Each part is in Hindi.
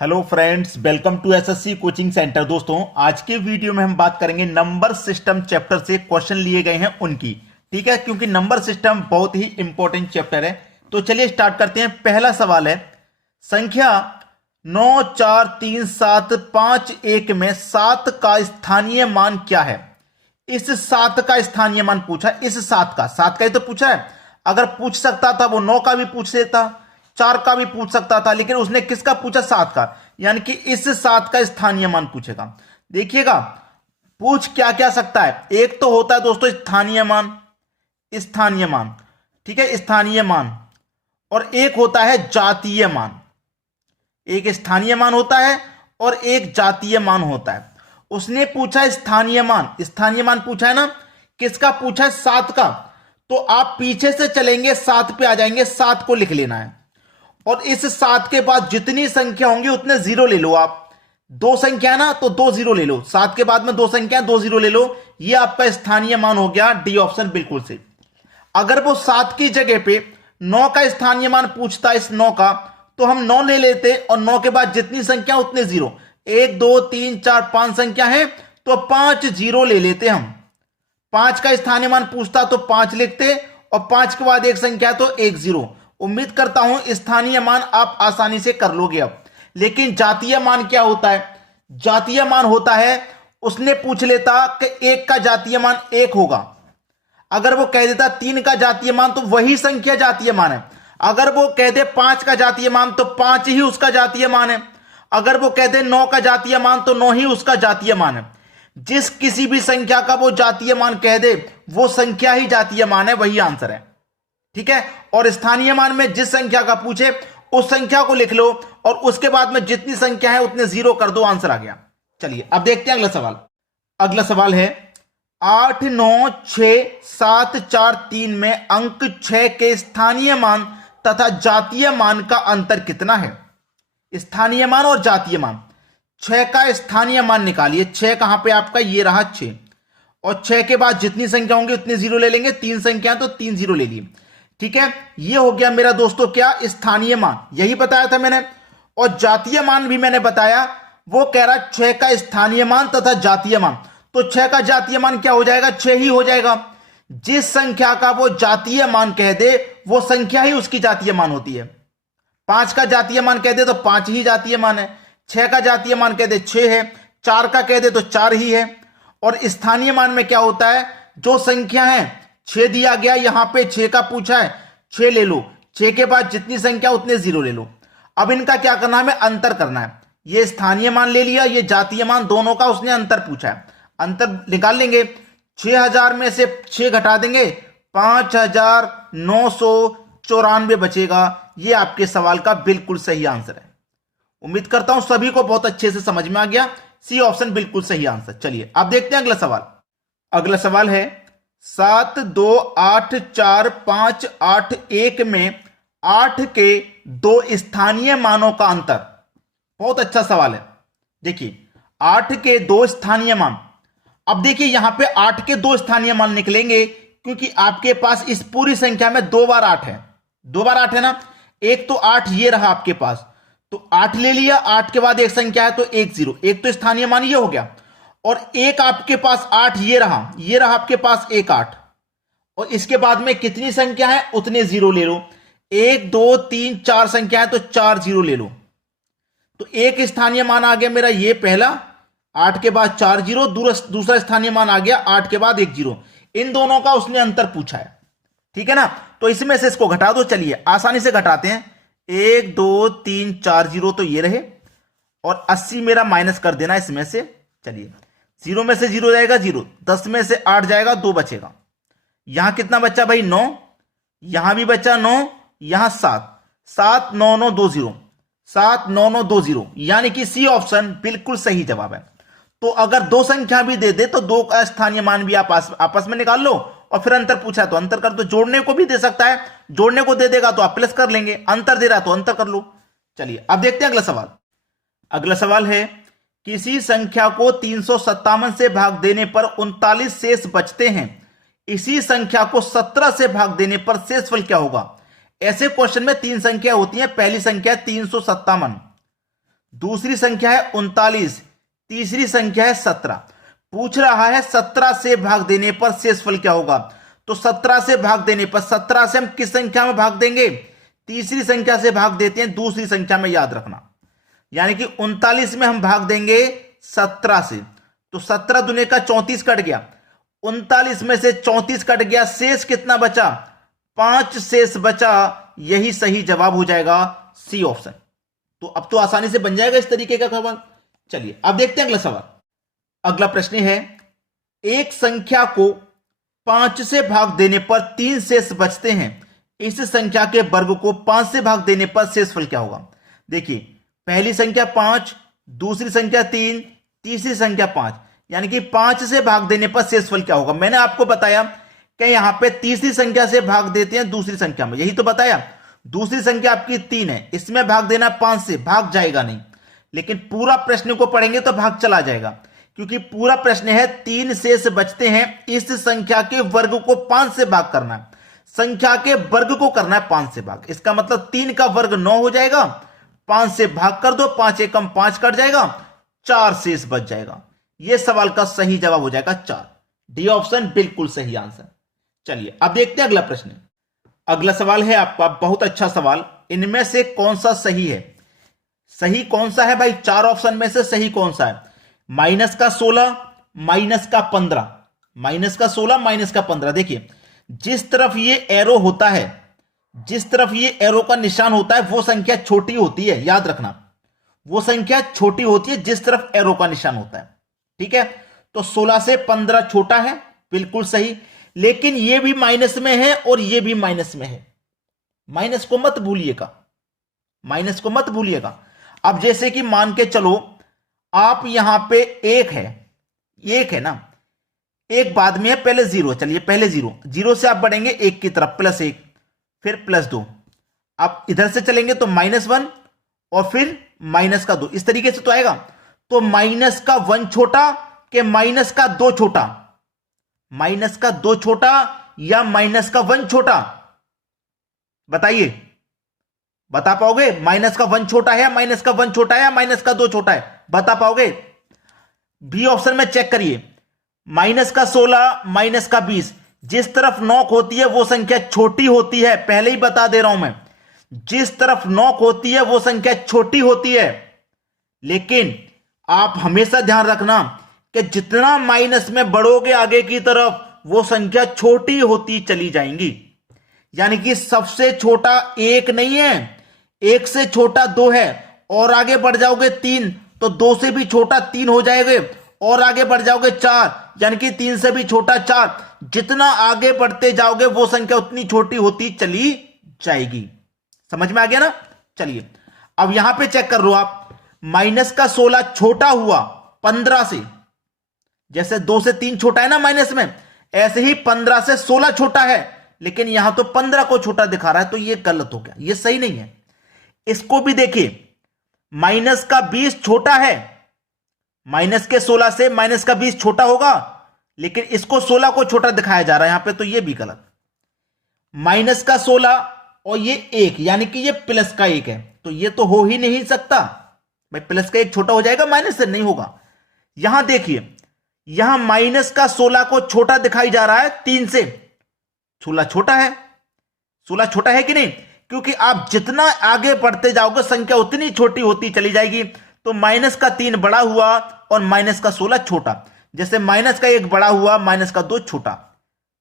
Hello friends, welcome to SSC coaching centre. दोस्तों, आज के वीडियो में हम बात करेंगे नंबर सिस्टम चैप्टर से क्वेश्चन लिए गए हैं उनकी। ठीक है, क्योंकि नंबर सिस्टम बहुत ही इंपॉर्टेंट चैप्टर है। तो चलिए स्टार्ट करते हैं। पहला सवाल है, संख्या 9 4 3 7 5 1 में 7 का स्थानीय मान क्या है। इस 7 का स्थानीय मान पूछा। इस 7 का ही तो पूछा है। अगर पूछ सकता था वो 9 का भी पूछ लेता, 4 का भी पूछ सकता था, लेकिन उसने किसका पूछा? 7 का। यानी कि इस 7 का स्थानीय मान पूछेगा। देखिएगा, पूछ क्या क्या सकता है। एक तो होता है दोस्तों स्थानीय मान, स्थानीय मान, ठीक है, स्थानीय मान। और एक होता है जातीय मान। एक स्थानीय मान होता है और एक जातीय मान होता है। उसने पूछा स्थानीय मान, स्थानीय मान पूछा है ना। किसका पूछा है? 7 का। तो आप पीछे से चलेंगे, 7 पे आ जाएंगे, 7 को लिख लेना है। और इस 7 के बाद जितनी संख्या होंगी उतने जीरो ले लो। आप दो संख्या ना, तो 2 जीरो ले लो। 7 के बाद में 2 संख्या, 2 जीरो ले लो। ये आपका स्थानीय मान हो गया। डी ऑप्शन बिल्कुल से। अगर वो 7 की जगह पे 9 का स्थानीय मान पूछता, इस 9 का, तो हम 9 ले लेते और 9 के बाद जितनी संख्या उतने जीरो। 1 2 3 4 5 संख्या है तो 5 जीरो ले लेते हम। 5 का स्थानीय मान पूछता तो 5 लिखते और 5 के बाद एक संख्या तो 1 जीरो। उम्मीद करता हूं स्थानीय मान आप आसानी से कर लोगे अब। लेकिन जातीय मान क्या होता है? जातीय मान होता है, उसने पूछ लेता कि 1 का जातीय मान 1 होगा। अगर वो कह देता 3 का जातीय मान तो वही संख्या जातीय मान है। अगर वो कह दे 5 का जातीय मान तो 5 ही उसका जातीय मान है। अगर वो कह दे 9 का जातीय मान तो 9 ही उसका जातीय मान है। जिस किसी भी संख्या का वो जातीय मान कह दे, वो संख्या ही जातीय मान है, वही आंसर है। ठीक है। और स्थानीय मान में जिस संख्या का पूछे उस संख्या को लिख लो और उसके बाद में जितनी संख्या है उतने जीरो कर दो, आंसर आ गया। चलिए अब देखते हैं अगला सवाल। अगला सवाल है 8 9 6 7 4 3 में अंक 6 के स्थानीय मान तथा जातीय मान का अंतर कितना है। स्थानीय मान और जातीय मान। 6 का स्थानीय मान निकालिए। 6 कहां पे आपका? ये रहा 6। और 6 के बाद जितनी संख्या होंगी उतने जीरो ले लेंगे। 3 संख्या तो 3 जीरो ले लिए। ठीक है, ये हो गया मेरा दोस्तों क्या? स्थानीय मान। यही बताया था मैंने। और जातीय मान भी मैंने बताया। वो कह रहा 6 का स्थानीय मान तथा जातीय मान। तो 6 का जातीय मान क्या हो जाएगा? 6 ही हो जाएगा। जिस संख्या का वो जातीय मान कह दे वो संख्या ही उसकी जातीय मान होती है। 5 का जातीय मान कह दे तो 5 ही जातीय मान है। 6 का जातीय मान कह दे 6 है। 4 का कह दे तो 4 ही है। और स्थानीय मान में क्या होता है? जो संख्या है, 6 दिया गया, यहां पे 6 का पूछा है, 6 ले लो। 6 के बाद जितनी संख्या उतने जीरो ले लो। अब इनका क्या करना है? हमें अंतर करना है। ये स्थानीय मान ले लिया, ये जातीय मान, दोनों का उसने अंतर पूछा है। अंतर निकाल लेंगे। 6000 में से 6 घटा देंगे, 5994 बचेगा। ये आपके सवाल का बिल्कुल सही आंसर है। उम्मीद करता हूं सभी को बहुत अच्छे से समझ में आ गया। सी ऑप्शन बिल्कुल सही आंसर। चलिए अब देखते हैं अगला सवाल। अगला सवाल है 7 2 8 4 5 8 1 में 8 के 2 स्थानीय मानों का अंतर। बहुत अच्छा सवाल है। देखिए, 8 के 2 स्थानीय मान। अब देखिए यहां पे 8 के 2 स्थानीय मान निकलेंगे, क्योंकि आपके पास इस पूरी संख्या में 2 बार 8 है। 2 बार 8 है ना। एक तो 8 ये रहा आपके पास, तो 8 ले लिया। 8 के बाद एक संख्या है तो 1 जीरो। एक तो स्थानीय मान ये हो गया। और एक आपके पास 8 ये रहा आपके पास एक 8। और इसके बाद में कितनी संख्या है उतने जीरो ले लो। 1 2 3 4 संख्या है तो 4 जीरो ले लो। तो एक स्थानीय मान आ गया मेरा ये पहला। 8 के बाद 4 जीरो। दूसरा स्थानीय मान आ गया 8 के बाद 1 जीरो। इन दोनों का उसने अंतर पूछा है। ठीक है ना। तो इसमें से इसको घटा दो। चलिए आसानी से घटाते हैं। 1 2 3 4 जीरो तो ये रहे। और 80 मेरा माइनस कर देना इसमें से। चलिए, 0 में से 0 जाएगा 0। 10 में से 8 जाएगा 2 बचेगा। यहां कितना बचा भाई? 9। यहां भी बचा 9। यहां 7। 7 9 9 2 0। 7 9 9 2 0। यानी कि सी ऑप्शन बिल्कुल सही जवाब है। तो अगर 2 संख्या भी दे दे तो 2 का स्थानीय मान भी आप आपस में निकाल लो। और फिर अंतर पूछा तो अंतर कर दो। जोड़ने को भी दे सकता है। जोड़ने को दे देगा तो आप प्लस कर लेंगे। अंतर दे रहा तो अंतर कर लो। चलिए अब देखते हैं अगला सवाल। अगला सवाल है, किसी संख्या को 357 से भाग देने पर 39 शेष बचते हैं। इसी संख्या को 17 से भाग देने पर शेषफल क्या होगा। ऐसे क्वेश्चन में 3 संख्या होती है। पहली संख्या 357, दूसरी संख्या है 39, तीसरी संख्या है 17। पूछ रहा है 17 से भाग देने पर शेषफल क्या होगा। तो 17 से भाग देने पर 17 से हम किस संख्या में भाग देंगे, तीसरी संख्या से भाग देते हैं दूसरी संख्या में, याद रखना। यानी कि 39 में हम भाग देंगे 17 से, तो 17 दुने का 34 कट गया, 39 में से 34 कट गया, शेष कितना बचा, 5 शेष बचा। यही सही जवाब हो जाएगा सी ऑप्शन। तो अब तो आसानी से बन जाएगा इस तरीके का सवाल। चलिए अब देखते हैं अगला सवाल। अगला प्रश्न है, एक संख्या को 5 से भाग देने पर 3 शेष बचते हैं, इस संख्या के वर्ग को 5 से भाग देने पर शेषफल क्या होगा। देखिए पहली संख्या 5, दूसरी संख्या 3, तीसरी संख्या 5, यानी कि 5 से भाग देने पर शेषफल क्या होगा। मैंने आपको बताया कि यहां पे तीसरी संख्या से भाग देते हैं दूसरी संख्या में, यही तो बताया। दूसरी संख्या आपकी 3 है, इसमें भाग देना 5 से, भाग जाएगा नहीं, लेकिन पूरा प्रश्न को पढ़ेंगे तो भाग चला जाएगा, क्योंकि पूरा प्रश्न है 3 शेष बचते हैं, इस संख्या के वर्ग को 5 से भाग करना है, संख्या के वर्ग को करना है 5 से भाग। इसका मतलब 3 का वर्ग 9 हो जाएगा, 5 से भाग कर दो, 5 एकम 5 कट जाएगा, 4 शेष बच जाएगा। यह सवाल का सही जवाब हो जाएगा 4, डी ऑप्शन बिल्कुल सही आंसर। चलिए अब देखते हैं अगला प्रश्न। अगला सवाल है आपका बहुत अच्छा सवाल, इनमें से कौन सा सही है। सही कौन सा है भाई, 4 ऑप्शन में से सही कौन सा है। माइनस का 16, माइनस का 15, माइनस का 16, माइनस का 15। देखिए जिस तरफ ये एरो होता है, जिस तरफ ये एरो का निशान होता है, वो संख्या छोटी होती है, याद रखना, वो संख्या छोटी होती है जिस तरफ एरो का निशान होता है। ठीक है, तो 16 से 15 छोटा है, बिल्कुल सही। लेकिन ये भी माइनस में है और ये भी माइनस में है, माइनस को मत भूलिएगा, माइनस को मत भूलिएगा। अब जैसे कि मान के चलो आप यहां पे एक है ना, एक बाद में है, पहले 0, चलिए पहले 0 से आप बढ़ेंगे 1 की तरफ, +1, फिर +2, आप इधर से चलेंगे तो -1 और फिर -2, इस तरीके से तो आएगा। तो -1 छोटा कि -2 छोटा, -2 छोटा या -1 छोटा, बताइए, बता पाओगे। -1 छोटा है, -1 छोटा है या -2 छोटा है, बता पाओगे। बी ऑप्शन में चेक करिए, -16, -20, जिस तरफ नॉक होती है वो संख्या छोटी होती है, पहले ही बता दे रहा हूं मैं, जिस तरफ नॉक होती है वो संख्या छोटी होती है। लेकिन आप हमेशा ध्यान रखना कि जितना माइनस में बढ़ोगे आगे की तरफ, वो संख्या छोटी होती चली जाएंगी। यानी कि सबसे छोटा 1 नहीं है, 1 से छोटा 2 है, और आगे बढ़ जाओगे 3 तो 2 से भी छोटा 3 हो जाएंगे, और आगे बढ़ जाओगे 4, यानी कि 3 से भी छोटा 4। जितना आगे बढ़ते जाओगे वो संख्या उतनी छोटी होती चली जाएगी। समझ में आ गया ना। चलिए अब यहां पे चेक कर लो आप, -16 छोटा हुआ 15 से, जैसे 2 से 3 छोटा है ना माइनस में, ऐसे ही 15 से 16 छोटा है, लेकिन यहां तो 15 को छोटा दिखा रहा है, तो यह गलत हो गया, यह सही नहीं है। इसको भी देखिए, -20 छोटा है, -16 से -20 छोटा होगा, लेकिन इसको 16 को छोटा दिखाया जा रहा है यहां पे, तो यह भी गलत। -16 और ये 1, यानी कि ये +1 है, तो ये तो हो ही नहीं सकता भाई, +1 छोटा हो जाएगा, माइनस से नहीं होगा। यहां देखिए, यहां -16 को छोटा दिखाई जा रहा है 3 से, 16 छोटा है, 16 छोटा है कि नहीं, क्योंकि आप जितना आगे बढ़ते जाओगे संख्या उतनी छोटी होती चली जाएगी। तो -3 बड़ा हुआ और -16 छोटा, जैसे -1 बड़ा हुआ, -2 छोटा,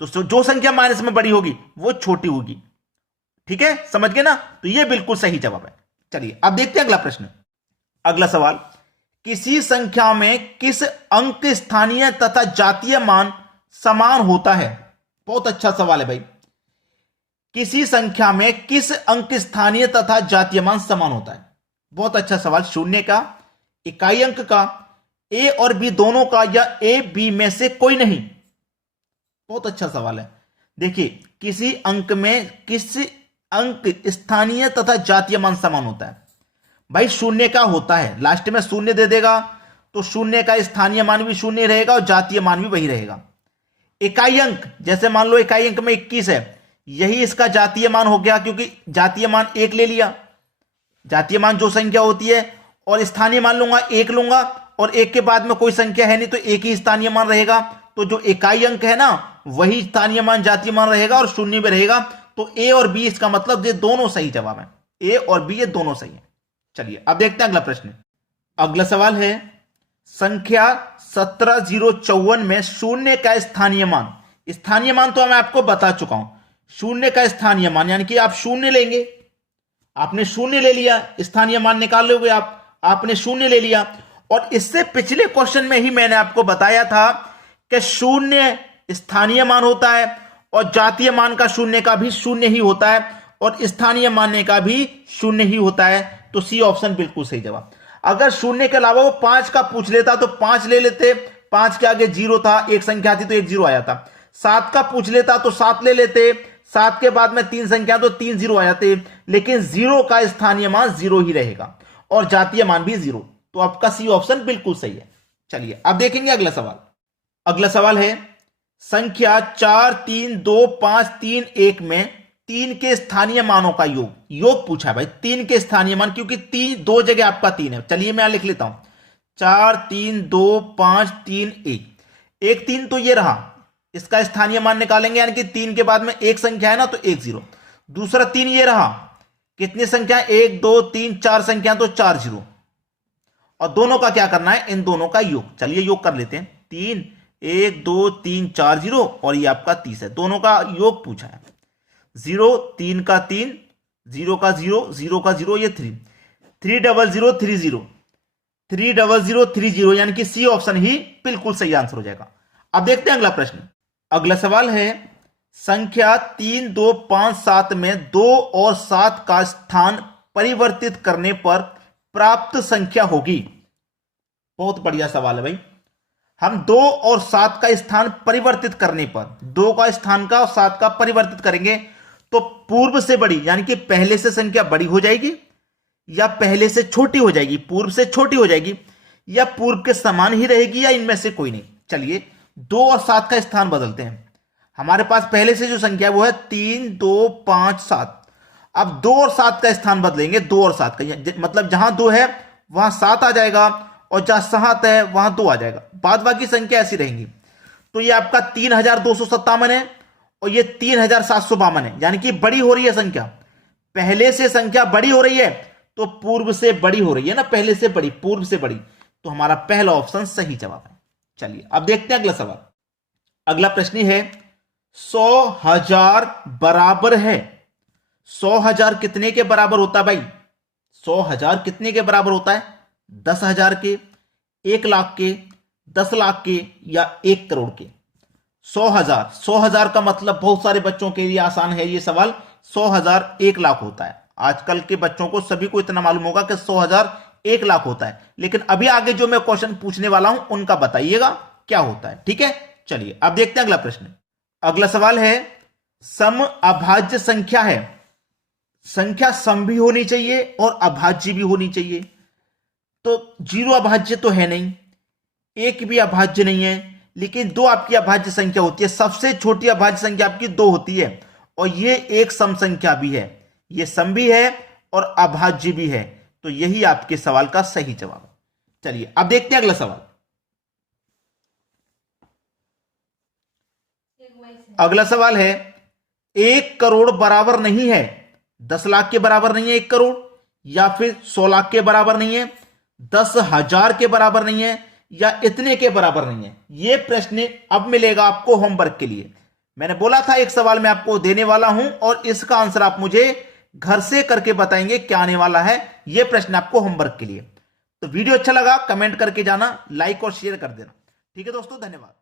तो जो संख्या माइनस में बड़ी होगी वो छोटी होगी। ठीक है, समझ गए ना। तो ये बिल्कुल सही जवाब है। चलिए अब देखते हैं अगला प्रश्न। अगला सवाल, किसी संख्या में किस अंक स्थानीय तथा जातीय मान समान होता है। बहुत अच्छा सवाल है भाई। किसी संख्या में किस अंक स्थानीय तथा जातीय मान समान होता है, बहुत अच्छा सवाल। शून्य का, इकाई अंक का, ए और बी दोनों का, या ए बी में से कोई नहीं। बहुत अच्छा सवाल है। देखिए, किसी अंक में किस अंक स्थानीय तथा जातीय मान समान होता है। भाई शून्य का होता है, लास्ट में शून्य दे देगा, तो शून्य का स्थानीय मान भी शून्य रहेगा और जातीय मान भी वही रहेगा। इकाई अंक, जैसे मान लो इकाई अंक में 21 है, यही इसका जातीय मान हो गया, क्योंकि जातीय मान 1 ले लिया। जातीय मान जो संख्या होती है और स्थानीय मान लूंगा 1 लूंगा, और 1 के बाद में कोई संख्या है नहीं तो एक ही स्थानीय मान रहेगा, तो जो इकाई अंक है ना वही स्थानीय मान जातीय मान रहेगा और शून्य में रहेगा। तो ए और बी, इसका मतलब ये दोनों सही जवाब है, ए और बी ये दोनों सही है। चलिए अब देखते हैं अगला प्रश्न। अगला सवाल है संख्या 17054 में शून्य का स्थानीय मान। स्थानीय मान तो मैं आपको बता चुका हूं, शून्य का स्थानीय मान यानी कि आप शून्य लेंगे, आपने शून्य ले लिया, स्थानीय मान निकाल लोगे आपने शून्य ले लिया। और इससे पिछले क्वेश्चन में ही मैंने आपको बताया था कि शून्य स्थानीय मान होता है और जातीय मान का शून्य का भी शून्य ही होता है और स्थानीय मान का भी शून्य ही होता है। तो सी ऑप्शन बिल्कुल सही जवाब। अगर शून्य के अलावा वो 5 का पूछ लेता तो 5 ले लेते, 5 के आगे 0 था, एक संख्या थी तो एक 0 आया था। 7 का पूछ लेता तो 7 ले लेते, 7 के बाद में 3 संख्या तो 3 0 आ जाते, लेकिन 0 का स्थानीय मान 0 ही रहेगा और जातीय मान भी 0। तो आपका सी ऑप्शन बिल्कुल सही है। चलिए अब देखेंगे अगला सवाल। अगला सवाल है संख्या 4 3 2 5 3 1 में 3 के स्थानीय मानों का योग पूछा है भाई। 3 के स्थानीय मान, क्योंकि 3 दो जगह आपका 3 है। चलिए मैं लिख लेता हूं 4 3 2 5 3 1। एक 3 तो ये रहा, इसका स्थानीय मान निकालेंगे यानी कि 3 के बाद में एक संख्या है ना तो 1 0। दूसरा 3 ये रहा, कितनी संख्या 1 2 3 4 संख्या तो 4 0। और दोनों का क्या करना है, इन दोनों का योग। चलिए योग कर लेते हैं। 3 1 2 3 4 0 और ये आपका 30 है। दोनों का योग पूछा है। 0 3 का 3 0 का 0 0 का 0 ये 3 3 0 0 3 0 3 0 0 3 0 यानी कि सी ऑप्शन ही बिल्कुल सही आंसर हो जाएगा। अब देखते हैं अगला प्रश्न। अगला सवाल है संख्या 3 2 5 7 में 2 और 7 का स्थान परिवर्तित करने पर प्राप्त संख्या होगी। बहुत बढ़िया सवाल है भाई। हम 2 और 7 का स्थान परिवर्तित करने पर 2 का स्थान का और 7 का परिवर्तित करेंगे तो पूर्व से बड़ी यानी कि पहले से संख्या बड़ी हो जाएगी या पहले से छोटी हो जाएगी, पूर्व से छोटी हो जाएगी या पूर्व के समान ही रहेगी या इनमें से कोई नहीं। चलिए 2 और 7 का स्थान बदलते हैं। हमारे पास पहले से जो संख्या वो है 3 2 5 7। अब 2 और 7 का स्थान बदलेंगे। 2 और 7 का मतलब जहां 2 है वहां 7 आ जाएगा और जहां 7 है वहां 2 आ जाएगा। बाद बाकी संख्या ऐसी रहेंगी। तो ये आपका 3257 है और ये 3752 है, यानी कि बड़ी हो रही है संख्या। पहले से संख्या बड़ी हो रही है तो पूर्व से बड़ी हो रही है ना, पहले से बड़ी पूर्व से बड़ी। तो हमारा पहला ऑप्शन सही जवाब है। चलिए अब देखते हैं अगला सवाल। अगला प्रश्न है 100,000 बराबर है। 100,000 कितने के बराबर होता है भाई? 100,000 कितने के बराबर होता है? 10,000 के, 1 लाख के, 10 लाख के या 1 करोड़ के? 100,000 100,000 का मतलब बहुत सारे बच्चों के लिए आसान है ये सवाल। 100,000 1 लाख होता है। आजकल के बच्चों को सभी को इतना मालूम होगा कि 100,000 1 लाख होता है, लेकिन अभी आगे जो मैं क्वेश्चन पूछने वाला हूं उनका बताइएगा क्या होता है। ठीक है, चलिए अब देखते हैं अगला प्रश्न। अगला सवाल है सम अभाज्य संख्या है। संख्या सम भी होनी चाहिए और अभाज्य भी होनी चाहिए। तो 0 अभाज्य तो है नहीं, 1 भी अभाज्य नहीं है, लेकिन 2 आपकी अभाज्य संख्या होती है। सबसे छोटी अभाज्य संख्या आपकी 2 होती है और ये एक सम संख्या भी है। ये सम भी है और अभाज्य भी है। तो यही आपके सवाल का सही जवाब है। चलिए अब देखते हैं अगला सवाल। अगला सवाल है 1 करोड़ बराबर नहीं है 10 लाख के बराबर नहीं है 1 करोड़, या फिर 100 लाख के बराबर नहीं है, 10,000 के बराबर नहीं है, या इतने के बराबर नहीं है। यह प्रश्न अब मिलेगा आपको होमवर्क के लिए। मैंने बोला था एक सवाल मैं आपको देने वाला हूं और इसका आंसर आप मुझे घर से करके बताएंगे क्या आने वाला है। यह प्रश्न आपको होमवर्क के लिए। तो वीडियो अच्छा लगा कमेंट करके जाना, लाइक और शेयर कर देना। ठीक है दोस्तों, धन्यवाद।